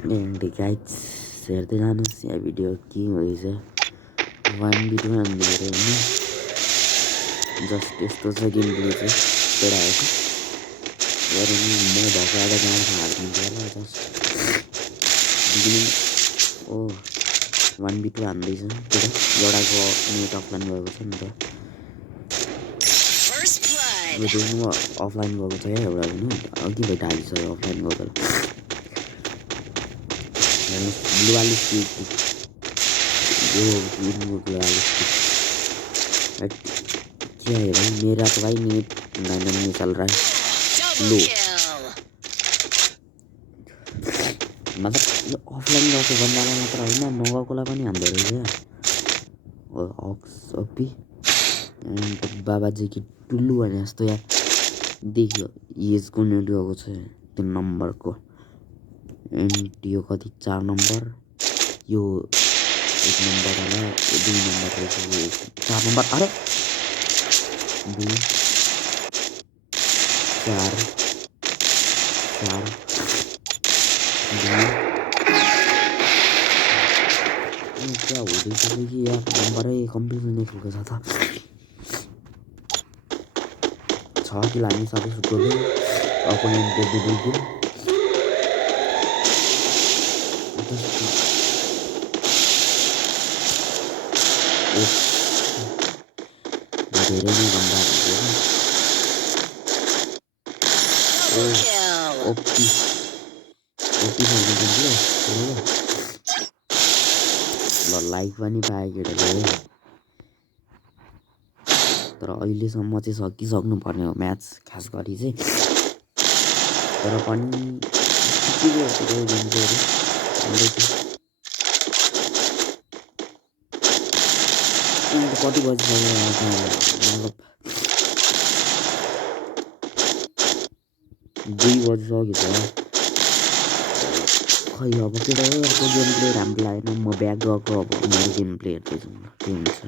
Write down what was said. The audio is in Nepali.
एन्ड गाइड्स हेर्दै जानुहोस् यहाँ भिडियो के भएछ 1v2 हान्दिएर होइन जस्ट यस्तो छ गेम प्ले चाहिँ पढाएको गरे नि म भएको एउटा गाउँ हालिदिन्छ होला जस्ट बिगिनिङ ओ 1v2 हान्दैछ त्यो एउटाको नेट अफलाइन गएको छ नि त म अफलाइन गएको छ या एउटा पनि अघि भइ हालिसक्यो अफलाइन गएको ब्लू वाली स्टिक जो ग्रीन वाली स्टिक क्या है भाई मेरा तो भाई नेट नहीं चल रहा है लो मतलब यो अफलाइन गएको बन्दालाई मात्र होइन नगएकोलाई पनि हान्दो रहेछ अक्स अपी बाबाजी कि टुल्लु भने जस्तो यार देखियो एजको नेट गएको छ 3 नम्बरको एन्ड यो कति 4 नम्बर यो 1 नम्बर होला 2 नम्बर रहेछ 4 नम्बर अरे 2 4 4 क्या हुँदैछ कि यार नम्बरै कम्प्लिटली नै खुल्को छ त छ कि हामी सबै सुटोले अपोनेन्ट देख्दै धेरै नै भन्दा ओपी ल लाइक पनि पाएँ केटाले तर अहिलेसम्म चाहिँ सकिसक्नु पर्ने हो म्याच खास गरी चाहिँ तर पनि कति बजिसक्यो मतलब 2 बजिसक्यो त खै अब केटा हो अर्को गेम प्ले राम्रो लागेन म ब्याक गएको अब मेरो गेम प्ले हेर्दैछु के हुन्छ